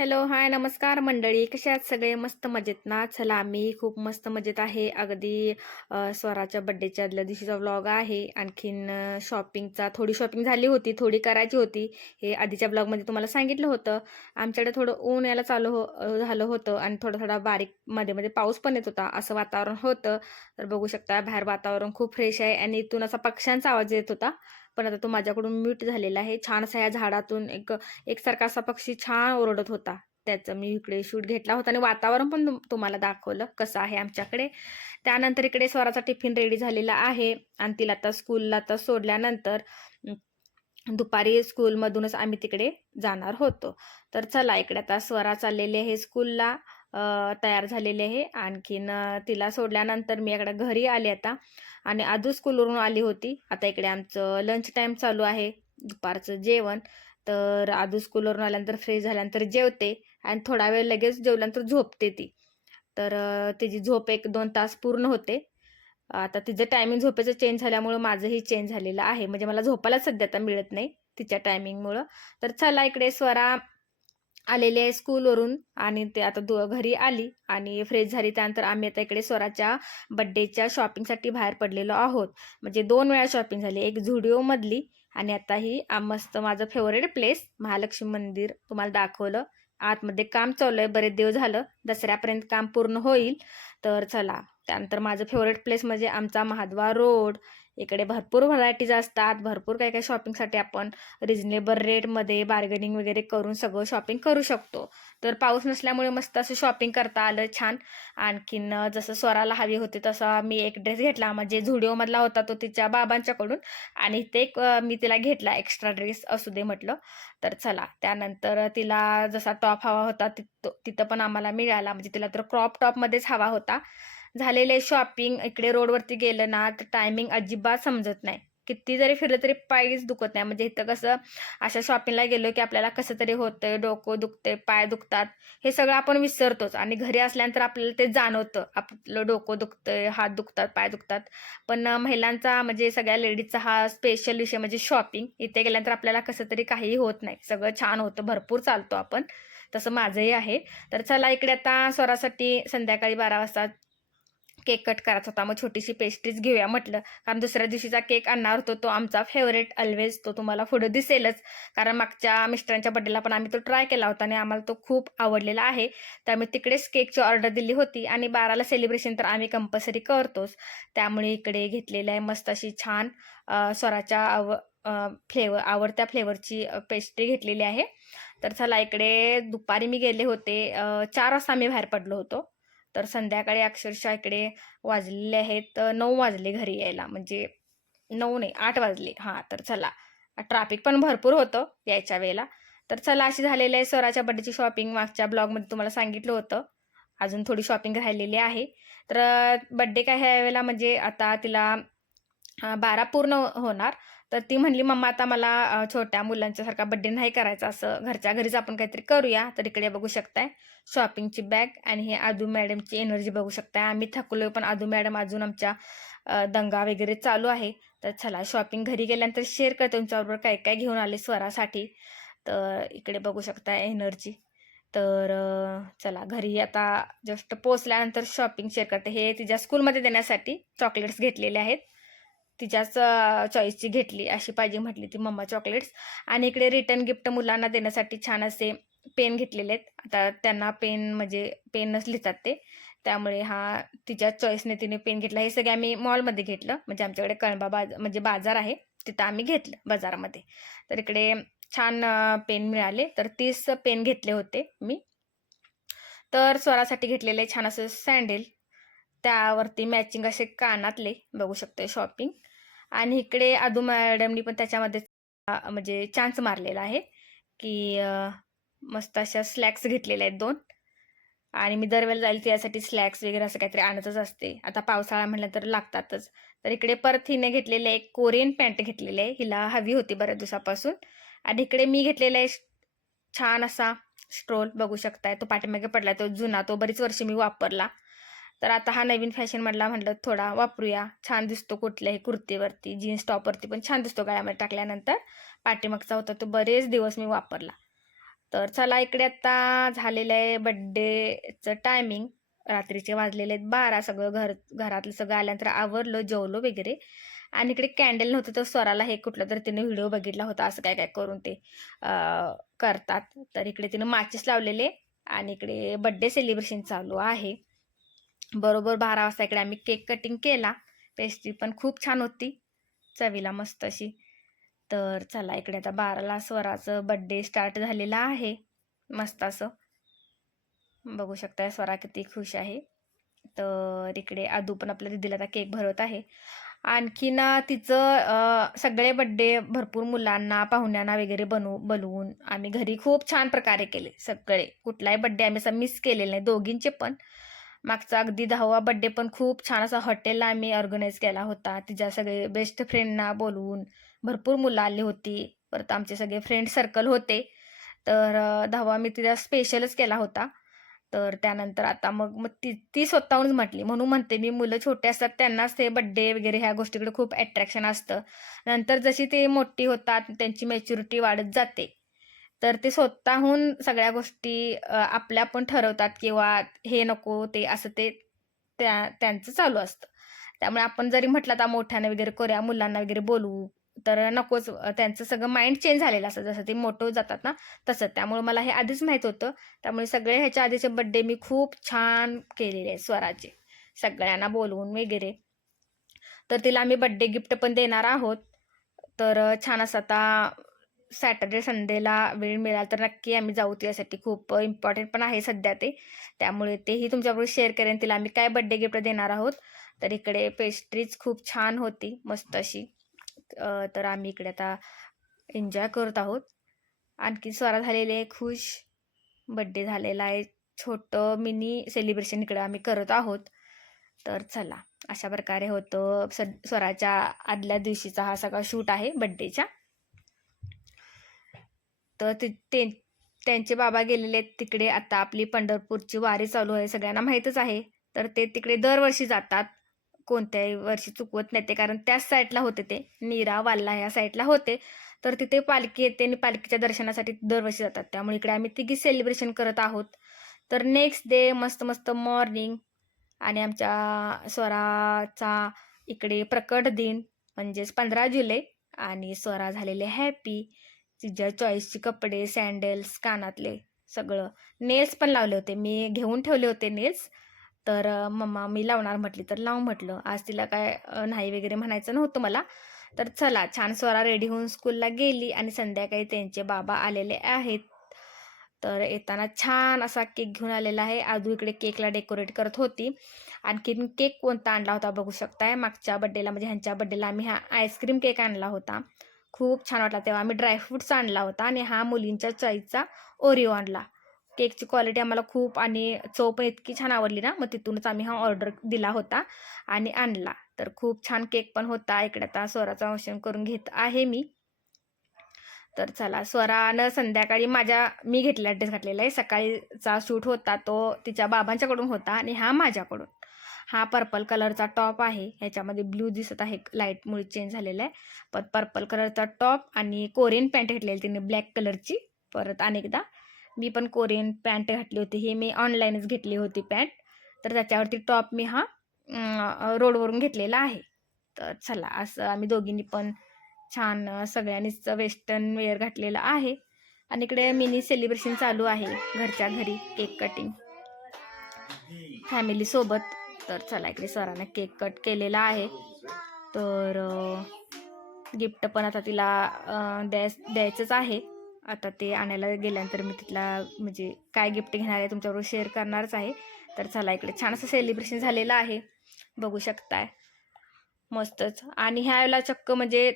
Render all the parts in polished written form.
Hello, हाय, नमस्कार मंडळी. कशा आहात सगळे? मस्त मजेत ना? चला, आम्ही खूप मस्त मजेत आहे. अगदी स्वराच्या बड्डेच्या आदल्या दिवशीचा व्लॉग आहे. आणखीन शॉपिंगचा थोडी शॉपिंग झाली होती, थोडी करायची होती. हे आधीच्या ब्लॉगमध्ये तुम्हाला सांगितलं होतं. आमच्याकडे थोडं ऊन यायला झालं होतं आणि थोडा थोडा बारीक मध्ये मध्ये पाऊस पण येत होता. असं वातावरण होतं. तर बघू शकता, बाहेर वातावरण खूप फ्रेश आहे आणि इथून असा पक्ष्यांचा आवाज येत होता. पण आता तो माझ्याकडून म्यूट झालेला आहे. छान असा या झाडातून एकसारखा असा पक्षी छान ओरडत होता. त्याचं मी इकडे शूट घेतला होता आणि वातावरण पण तुम्हाला दाखवलं कसं आहे आमच्याकडे. त्यानंतर इकडे स्वराचा टिफिन रेडी झालेला आहे आणि तिला आता स्कूलला आता सोडल्यानंतर दुपारी स्कूलमधूनच आम्ही तिकडे जाणार होतो. तर चला, इकडे आता स्वरा चाललेली आहे स्कूलला, तयार झालेली आहे. आणखीन तिला सोडल्यानंतर मी इकडे घरी आले आता आणि आजू स्कूलवरून आली होती. आता इकडे आमचं लंच टाईम चालू आहे, दुपारचं जेवण. तर आजू स्कूलवरून आल्यानंतर फ्रेश झाल्यानंतर जेवते आणि थोडा वेळ लगेच जेवल्यानंतर झोपते ती. तर तिची झोप 1-2 तास पूर्ण होते. आता तिचं टायमिंग झोपेचं चेंज झाल्यामुळं माझंही चेंज झालेलं आहे. म्हणजे मला झोपायला सध्या आता मिळत नाही तिच्या टायमिंगमुळं. तर चला, इकडे स्वरा आलेली आहे स्कूलवरून आणि ते आता घरी आली आणि फ्रेश झाली. त्यानंतर आम्ही आता इकडे स्वराच्या बड्डेच्या शॉपिंगसाठी बाहेर पडलेलो आहोत. म्हणजे 2 वेळा शॉपिंग झाली. एक झुडिओमधली आणि आता ही मस्त माझं फेवरेट प्लेस महालक्ष्मी मंदिर तुम्हाला दाखवलं. आतमध्ये काम चालू आहे, बरेच दिवस झालं. दसऱ्यापर्यंत काम पूर्ण होईल. तर चला, त्यानंतर माझं फेवरेट प्लेस म्हणजे आमचा महाद्वार रोड. इकडे भरपूर व्हरायटीज असतात, भरपूर काही काही शॉपिंगसाठी आपण रिजनेबल रेटमध्ये बार्गेनिंग वगैरे करून सगळं शॉपिंग करू शकतो. तर पाऊस नसल्यामुळे मस्त असं शॉपिंग करता आलं छान. आणखीन जसं स्वराला हवी होती तसा मी एक ड्रेस घेतला, म्हणजे झुडिओमधला होता तो तिच्या बाबांच्याकडून. आणि ते एक मी तिला घेतला एक्स्ट्रा ड्रेस असू दे म्हटलं. तर चला, त्यानंतर तिला जसा टॉप हवा होता तिथं पण आम्हाला मिळाला. म्हणजे तिला तर क्रॉप टॉपमध्येच हवा होता. झालेले शॉपिंग. इकडे रोडवरती गेलं ना तर टायमिंग अजिबात समजत नाही. किती जरी फिरलं तरी पायच दुखत नाही. म्हणजे इथं कसं, अशा शॉपिंगला गेलो की आपल्याला कसं तरी होतंय, डोकं दुखतंय, पाय दुखतात. हे सगळं आपण विसरतोच आणि घरी असल्यानंतर आपल्याला ते जाणवतं. आपलं डोकं दुखतंय, हात दुखतात, पाय दुखतात. पण महिलांचा म्हणजे सगळ्या लेडीजचा हा स्पेशल विषय म्हणजे शॉपिंग. इथे गेल्यानंतर आपल्याला कसं तरी काहीही होत नाही. सगळं छान होतं, भरपूर चालतो आपण. तसं माझंही आहे. तर चला, इकडे आता स्वरासाठी संध्याकाळी 12 वाजता केक कट करायचा होता. मग छोटीशी पेस्ट्रीज घेऊया म्हटलं, कारण दुसऱ्या दिवशीचा केक आणणार होतो तो आमचा फेवरेट ऑलवेज. तो तुम्हाला पुढे दिसेलच, कारण मागच्या मिस्टरांच्या बड्डेला पण आम्ही तो ट्राय केला होता आणि आम्हाला तो खूप आवडलेला आहे. त्यामुळे तिकडेच केकची ऑर्डर दिली होती आणि 12ला सेलिब्रेशन तर आम्ही कंपल्सरी करतोच. त्यामुळे इकडे घेतलेलं आहे मस्त अशी छान स्वराच्या आवडत्या फ्लेवरची पेस्ट्री घेतलेली आहे. तर चला, इकडे दुपारी मी गेले होते, 4 वाजता आम्ही बाहेर पडलो होतो. तर संध्याकाळी अक्षरशः इकडे वाजलेले आहेत 9 वाजले घरी यायला. म्हणजे 9 नाही, 8 वाजले. हां, तर चला, ट्रॅफिक पण भरपूर होतं यायच्या वेळेला. तर चला, अशी झालेली आहे स्वराच्या बड्डेची शॉपिंग. मागच्या ब्लॉगमध्ये तुम्हाला सांगितलं होतं. अजून थोडी शॉपिंग राहिलेली आहे. तर बड्डे काय ह्या वेळेला म्हणजे आता तिला 12 पूर्ण होणार. तर ती म्हणली, "मम्मा, आता मला छोट्या मुलांच्यासारखा बड्डे नाही करायचा, असं घरच्या घरीच आपण काहीतरी करूया." तर इकडे बघू शकताय शॉपिंगची बॅग आणि हे आदू मॅडमची एनर्जी बघू शकताय. आम्ही थकलोय पण आदू मॅडम अजून आमच्या दंगा वगैरे चालू आहे. तर चला, शॉपिंग घरी गेल्यानंतर शेअर करते तुमच्याबरोबर काय काय घेऊन आले स्वरासाठी. तर इकडे बघू शकताय एनर्जी. तर चला, घरी आता जस्ट पोचल्यानंतर शॉपिंग शेअर करते. हे तिच्या स्कूलमध्ये देण्यासाठी चॉकलेट्स घेतलेले आहेत. तिच्याच चॉईसची घेतली, अशी पाहिजे म्हटली ती मम्मा चॉकलेट्स. आणि इकडे रिटर्न गिफ्ट मुलांना देण्यासाठी छान असे पेन घेतलेले आहेत. आता त्यांना पेन म्हणजे पेनच लिहितात ते. त्यामुळे हा तिच्या चॉईसने तिने पेन घेतला. हे सगळे आम्ही मॉलमध्ये घेतलं. म्हणजे आमच्याकडे कळंबा म्हणजे बाजार आहे, तिथं आम्ही घेतलं बाजारामध्ये. तर इकडे छान पेन मिळाले. तर 30 पेन घेतले होते मी. तर स्वरासाठी घेतलेले छान असं सँडल, त्यावरती मॅचिंग असे कानातले बघू शकते शॉपिंग. आणि इकडे आदू मॅडमनी पण त्याच्यामध्ये म्हणजे चान्स मारलेला आहे की मस्त अशा स्लॅक्स घेतलेल्या आहेत 2. आणि मी दरवेळेला जाईल त्यासाठी स्लॅक्स वगैरे असं काहीतरी आणतच असते. आता पावसाळा म्हटलं तर लागतातच. तर इकडे परत हिने घेतलेले एक कोरियन पॅन्ट घेतलेले आहे, हिला हवी होती बऱ्याच दिवसापासून. आणि इकडे मी घेतलेला आहे छान असा स्ट्रोल बघू शकताय. तो पाठीमागे पडला, तो जुना, तो बरीच वर्ष मी वापरला. तर आता हा नवीन फॅशन मधला म्हटलं थोडा वापरूया. छान दिसतो कुठल्याही कुर्तीवरती, जीन्स टॉपवरती पण छान दिसतो गळ्यामध्ये टाकल्यानंतर. पाठीमागचा होता तो बरेच दिवस मी वापरला. तर चला इकडे आता झालेलं आहे बड्डेचं टायमिंग. रात्रीचे वाजलेले आहेत 12. सगळं घरातलं सगळं आल्यानंतर आवरलं, जेवलो वगैरे. आणि इकडे कॅन्डल नव्हतं तर स्वराला हे कुठलं तर तिने व्हिडिओ बघितला होता, असं काय काय करून ते करतात. तर इकडे तिनं माचीस लावलेले आणि इकडे बड्डे सेलिब्रेशन चालू आहे. बरोबर 12 वाजता इकडे आम्ही केक कटिंग केला. पेस्ट्री पण खूप छान होती, चवीला मस्त अशी. तर चला इकडे आता 12ला स्वराचं बड्डे स्टार्ट झालेला आहे. मस्त असं बघू शकताय स्वरा किती खुश आहे. तर इकडे आदू पण आपल्या दीदीला आता केक भरवत आहे. आणखीन तिचं सगळे बड्डे भरपूर मुलांना पाहुण्यांना वगैरे बोलवून आम्ही घरी खूप छान प्रकारे केले. सगळे कुठलाही बड्डे आम्ही असं मिस केलेला नाही, दोघींचे पण. मागचा अगदी 10वा बड्डे पण खूप छान असा हॉटेलला आम्ही ऑर्गनाईज केला होता. तिच्या सगळे बेस्ट फ्रेंडना बोलवून भरपूर मुलं आली होती. परत आमचे सगळे फ्रेंड सर्कल होते. तर 10वा मी तिला स्पेशलच केला होता. तर त्यानंतर आता मग मग ती ती स्वतःहूनच म्हटली, म्हणून म्हणते मी मुलं छोटे असतात त्यांनाच ते बड्डे वगैरे ह्या गोष्टीकडे खूप अट्रॅक्शन असतं. नंतर जशी ते मोठी होतात त्यांची मॅच्युरिटी वाढत जाते, तर ते स्वतःहून सगळ्या गोष्टी आपल्या पण ठरवतात किंवा हे नको ते असं ते त्यांचं चालू असतं. त्यामुळे आपण जरी म्हटलं आता मोठ्याने वगैरे करूया, मुलांना वगैरे बोलवू, तर नकोच. त्यांचं सगळं माइंड चेंज झालेलं असतं जसं ते मोठं होत जातात ना तसं. त्यामुळे मला हे आधीच माहीत होतं. त्यामुळे सगळे ह्याच्या आधीचे बड्डे मी खूप छान केलेले आहेत स्वराचे, सगळ्यांना बोलवून वगैरे. तर तिला आम्ही बड्डे गिफ्ट पण देणार आहोत. तर छान असं आता सॅटर्डे संडेला वेळ मिळाला तर नक्की आम्ही जाऊ तिच्यासाठी. खूप इम्पॉर्टंट पण आहे सध्या ते, त्यामुळे तेही तुमच्याबरोबर शेअर करेन. तिला आम्ही काय बड्डे गिफ्ट देणार आहोत. तर इकडे पेस्ट्रीज खूप छान होती, मस्त अशी. तर आम्ही इकडे आता एन्जॉय करत आहोत. आणखी स्वरा झालेली आहे खुश, बड्डे झालेला आहे. छोटं मिनी सेलिब्रेशन इकडे आम्ही करत आहोत. तर चला अशा प्रकारे होतं स्वराच्या आदल्या दिवशीचा हा सगळा शूट आहे बड्डेच्या. तर ते त्यांचे बाबा गेलेले आहेत तिकडे. आता आपली पंढरपूरची वारी चालू आहे, सगळ्यांना माहीतच आहे. तर ते तिकडे दरवर्षी जातात, कोणत्याही वर्षी चुकवत नाही ते, कारण त्याच साईडला होते ते, नीरा वाल्ला ह्या साईडला होते. तर तिथे पालखी येते आणि पालखीच्या दर्शनासाठी दरवर्षी जातात. त्यामुळे इकडे आम्ही तिघी सेलिब्रेशन करत आहोत. तर नेक्स्ट डे मस्त मस्त मॉर्निंग आणि आमच्या स्वराचा इकडे प्रकट दिन म्हणजेच 15 जुलै. आणि स्वरा झालेले हॅपी. तिच्या चॉईसचे कपडे, सँडल्स, कानातले सगळं. नेल्स पण लावले होते, मी घेऊन ठेवले होते नेल्स. तर मम्मा मी लावणार म्हटली, तर लाव म्हटलं. आज तिला काय नाही वगैरे म्हणायचं नव्हतं मला. तर चला छान स्वरा रेडी होऊन स्कूलला गेली आणि संध्याकाळी त्यांचे बाबा आलेले आहेत. तर येताना छान असा केक घेऊन आलेला आहे. आदू इकडे केकला डेकोरेट करत होती. आणखीन केक कोणता आणला होता बघू शकताय. मागच्या बड्डेला म्हणजे ह्यांच्या बड्डेला आम्ही हा आईस्क्रीम केक आणला होता, खूप छान वाटला. तेव्हा आम्ही ड्रायफ्रूट्स आणला होता आणि हा मुलींच्या चॉईसचा ओरिओ आणला. केकची क्वालिटी आम्हाला खूप आणि चव पण इतकी छान आवडली ना, मग तिथूनच आम्ही हा ऑर्डर दिला होता आणि आणला. तर खूप छान केक पण होता. इकडे आता स्वराचं औषण करून घेत आहे मी. तर चला स्वरानं संध्याकाळी मी घेतलेला ड्रेस घातलेला आहे. सकाळीचा शूट होता तो तिच्या बाबांच्याकडून होता आणि हा माझ्याकडून. हा पर्पल कलरचा टॉप आहे, ह्याच्यामध्ये ब्लू दिसत आहे, लाईटमुळे चेंज झालेला आहे. पण पर्पल कलरचा टॉप आणि कोरियन पॅन्ट घातलेली तिने ब्लॅक कलरची. परत अनेकदा मी पण कोरियन पॅन्ट घातली होती, ही मी ऑनलाईनच घेतली होती पॅन्ट. तर त्याच्यावरती टॉप मी हा रोडवरून घेतलेला आहे. तर चला असं आम्ही दोघींनी पण छान सगळ्यांनीच वेस्टर्न वेअर घातलेलं आहे. आणि इकडे मिनी सेलिब्रेशन चालू आहे घरच्या घरी, केक कटिंग फॅमिली सोबत. तर चला इकडे स्वराने केक कट केलेला आहे. तर गिफ्ट पण आता तिला द्यायचंच आहे. आता ते आणायला गेल्यानंतर मी तिला म्हणजे काय गिफ्ट घेणार आहे तुमच्याबरोबर शेअर करणारच आहे. तर चला इकडे छान असं सेलिब्रेशन झालेलं आहे, बघू शकताय मस्तच. आणि ह्या वेळेला चक्क म्हणजे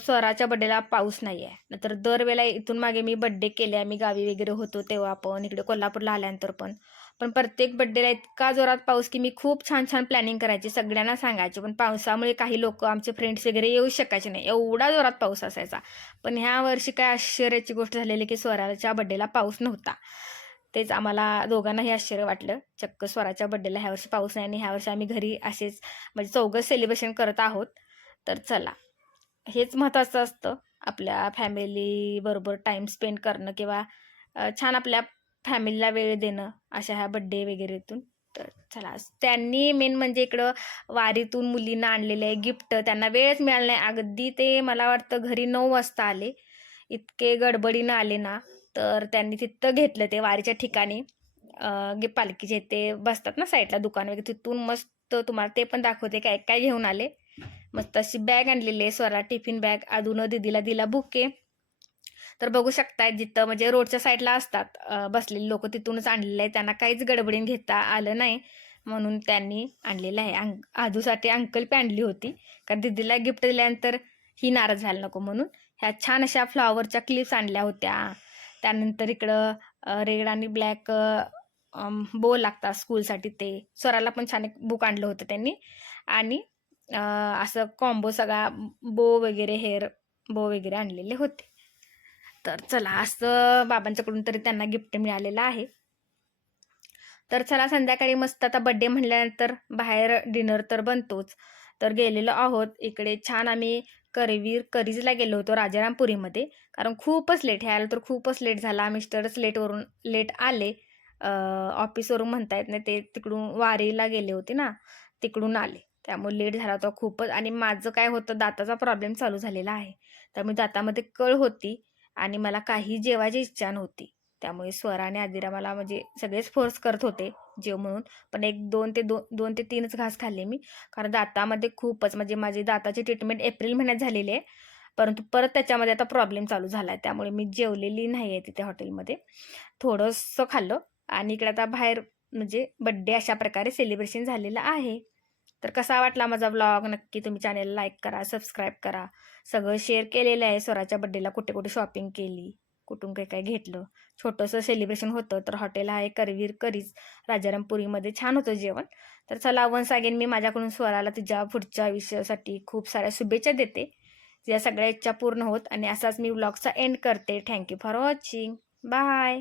स्वराच्या बड्डेला पाऊस नाही आहे. नंतर दरवेळेला इथून मागे मी बड्डे केले, आम्ही गावी वगैरे होतो तेव्हा पण, इकडे कोल्हापूरला आल्यानंतर पण. पण प्रत्येक बड्डेला इतका जोरात पाऊस की मी खूप छान छान प्लॅनिंग करायची, सगळ्यांना सांगायचे. पण पावसामुळे काही लोक आमचे फ्रेंड्स वगैरे येऊ शकायचे नाही, एवढा जोरात पाऊस असायचा. पण ह्या वर्षी काय आश्चर्याची गोष्ट झालेली की स्वराच्या बड्डेला पाऊस नव्हता. तेच आम्हाला दोघांनाही आश्चर्य वाटलं. चक्क स्वराच्या बड्डेला ह्या वर्षी पाऊस नाही आणि ह्या वर्षी आम्ही घरी असेच म्हणजे चौघं सेलिब्रेशन करत आहोत. तर चला हेच महत्त्वाचं असतं, आपल्या फॅमिली बरोबर टाईम स्पेंड करणं किंवा छान आपल्या फॅमिलीला वेळ देणं अशा ह्या बड्डे वगैरेतून. तर चला, त्यांनी मेन म्हणजे इकडं वारीतून मुलींना आणलेले आहे गिफ्ट. त्यांना वेळच मिळाला नाही. अगदी ते मला वाटतं घरी 9 वाजता आले. इतके गडबडीनं आले ना, तर त्यांनी तिथं घेतलं ते वारीच्या ठिकाणी. पालखीचे ते बसतात ना साईडला दुकान वगैरे, तिथून मस्त तुम्हाला ते पण दाखवते काय काय घेऊन आले. मस्त अशी बॅग आणलेली आहे, स्वरा टिफिन बॅग. अजून दीदीला दिला बुके. तर बघू शकताय जिथं म्हणजे रोडच्या साईडला असतात बसलेली लोक, तिथूनच आणलेलं आहे. त्यांना काहीच गडबडीने घेता आलं नाही म्हणून त्यांनी आणलेलं आहे. आजूसाठी अंकल आणली होती, कारण दीदीला गिफ्ट दिल्यानंतर ही नाराज झाली नको म्हणून. ह्या छान अशा फ्लॉवरच्या क्लिप्स आणल्या होत्या. त्यानंतर इकडं रेड आणि ब्लॅक बो लागतात स्कूलसाठी, ते स्वराला पण छान एक बुक आणलं होतं त्यांनी. आणि असं कॉम्बो सगळा बो वगैरे, हेअर बो वगैरे आणलेले होते. तर चला, असं बाबांच्याकडून तरी त्यांना गिफ्ट मिळालेलं आहे. तर चला, संध्याकाळी मस्त आता बड्डे म्हणल्यानंतर बाहेर डिनर तर बनतोच. तर गेलेलो आहोत इकडे छान आम्ही करीजला गेलो होतो राजारामपुरीमध्ये. कारण खूपच लेट, ह्याला तर खूपच लेट झाला. मिस्टरच लेट आले. ऑफिसवरून म्हणता येत नाही, ते तिकडून वारीला गेले होते ना, तिकडून आले. त्यामुळे लेट झाला होता खूपच. आणि माझं काय होतं, दाताचा प्रॉब्लेम चालू झालेला आहे. त्यामुळे दातामध्ये कळ होती आणि मला काही जेवायची इच्छा नव्हती. त्यामुळे स्वरा आणि आदिरा मला म्हणजे सगळेच फोर्स करत होते जेव म्हणून. पण एक 2 ते 3च घास खाल्ले मी. कारण दातामध्ये खूपच म्हणजे माझी दाताची ट्रीटमेंट एप्रिल महिन्यात झालेली आहे. परंतु परत त्याच्यामध्ये आता प्रॉब्लेम चालू झाला आहे. त्यामुळे मी जेवलेली नाही आहे तिथे हॉटेलमध्ये. थोडंसं खाल्लं. आणि इकडे आता बाहेर म्हणजे बड्डे अशा प्रकारे सेलिब्रेशन झालेलं आहे. तर कसा वाटला माझा व्लॉग, नक्की तुम्ही चॅनेलला लाईक करा, सबस्क्राईब करा. सगळं शेअर केलेलं आहे. स्वराच्या बड्डेला कुठे कुठे शॉपिंग केली, कुठून काय काय घेतलं. छोटंसं सेलिब्रेशन होतं. तर हॉटेल आहे करीज राजारामपुरीमध्ये. छान होतं जेवण. तर चला, वन्स अगेन मी माझ्याकडून स्वराला तिच्या पुढच्या आयुष्यासाठी खूप साऱ्या शुभेच्छा देते. या सगळ्या इच्छा पूर्ण होत. आणि असाच मी व्लॉगचा एंड करते. Thank you for watching. बाय.